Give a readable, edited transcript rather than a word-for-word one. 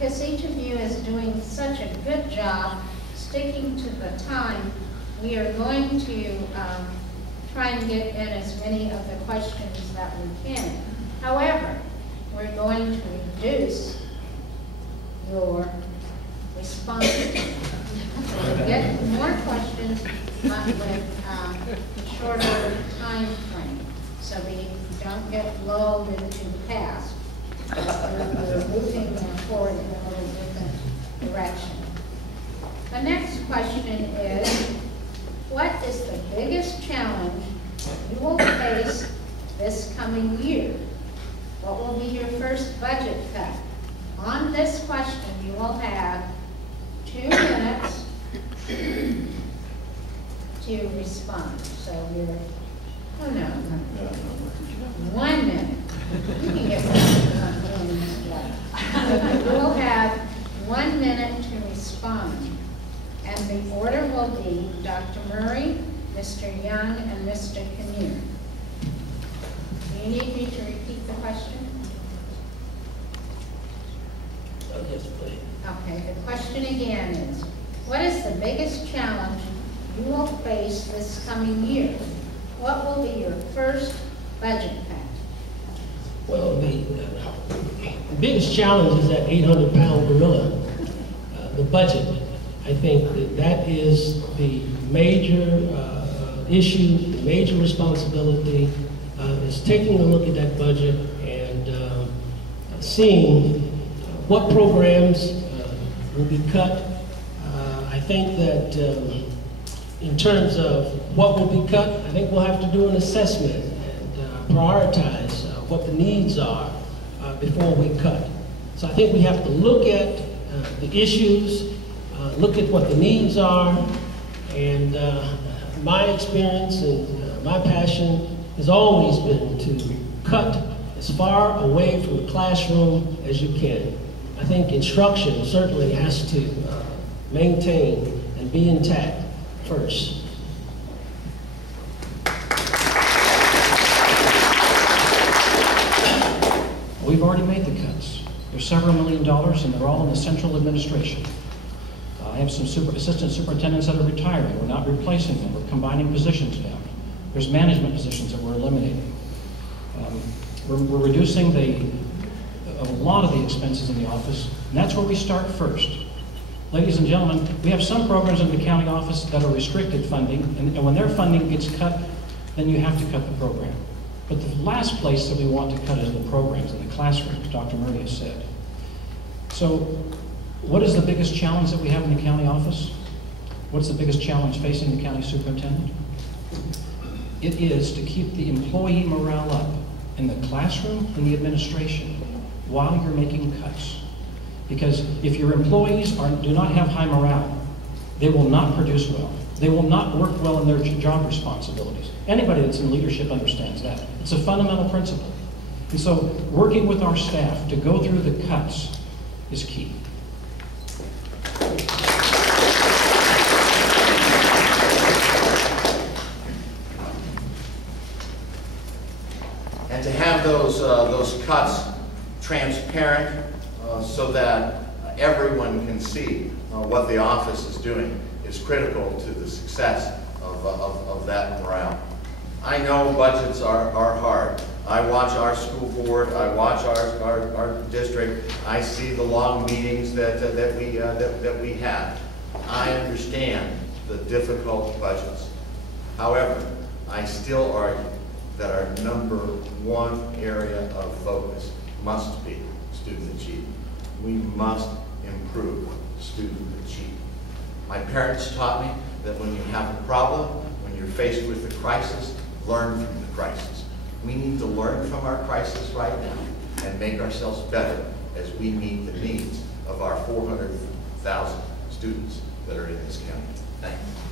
because each of you is doing such a good job sticking to the time, we are going to try and get in as many of the questions that we can. However, we're going to reduce your responses. So you get more questions, but with a shorter time frame, so we don't get lulled into the past. We're moving forward in a little different direction. The next question is, what is the biggest challenge you will face this coming year? What will be your first budget cut? On this question, you will have 2 minutes to respond. So you're, oh no, 1 minute. You can get on doing this job. You will have 1 minute to respond. And the order will be Dr. Murray, Mr. Young, and Mr. Kinnear. Do you need me to repeat the question? Yes, please. Okay, the question again is, what is the biggest challenge you will face this coming year? What will be your first budget cut? Well, the biggest challenge is that 800-pound gorilla, the budget. I think that is the major issue, the major responsibility, is taking a look at that budget and seeing what programs will be cut. I think that in terms of what will be cut, I think we'll have to do an assessment and prioritize what the needs are before we cut. So I think we have to look at the issues, look at what the needs are, and my experience and my passion has always been to cut as far away from the classroom as you can. I think instruction certainly has to maintain and be intact first. We've already made the cuts. There's several $1 million, and they're all in the central administration. I have some assistant superintendents that are retiring. We're not replacing them. We're combining positions now. There's management positions that we're eliminating. We're reducing a lot of the expenses in the office, and that's where we start first. Ladies and gentlemen, we have some programs in the county office that are restricted funding, and when their funding gets cut, then you have to cut the program. But the last place that we want to cut is the programs in the classrooms, Dr. Murray has said. So, what is the biggest challenge that we have in the county office? What's the biggest challenge facing the county superintendent? It is to keep the employee morale up in the classroom and the administration while you're making cuts. Because if your employees do not have high morale, they will not produce well. They will not work well in their job responsibilities. Anybody that's in leadership understands that. It's a fundamental principle. And so working with our staff to go through the cuts is key. And to have those cuts transparent so that everyone can see what the office is doing is critical to the success of that morale. I know budgets are hard. I watch our school board, I watch our district, I see the long meetings that we have. I understand the difficult budgets. However, I still argue that our #1 area of focus must be student achievement. We must improve student achievement. My parents taught me that when you have a problem, when you're faced with a crisis, learn from the crisis. We need to learn from our crisis right now and make ourselves better as we meet the needs of our 400,000 students that are in this county. Thank you.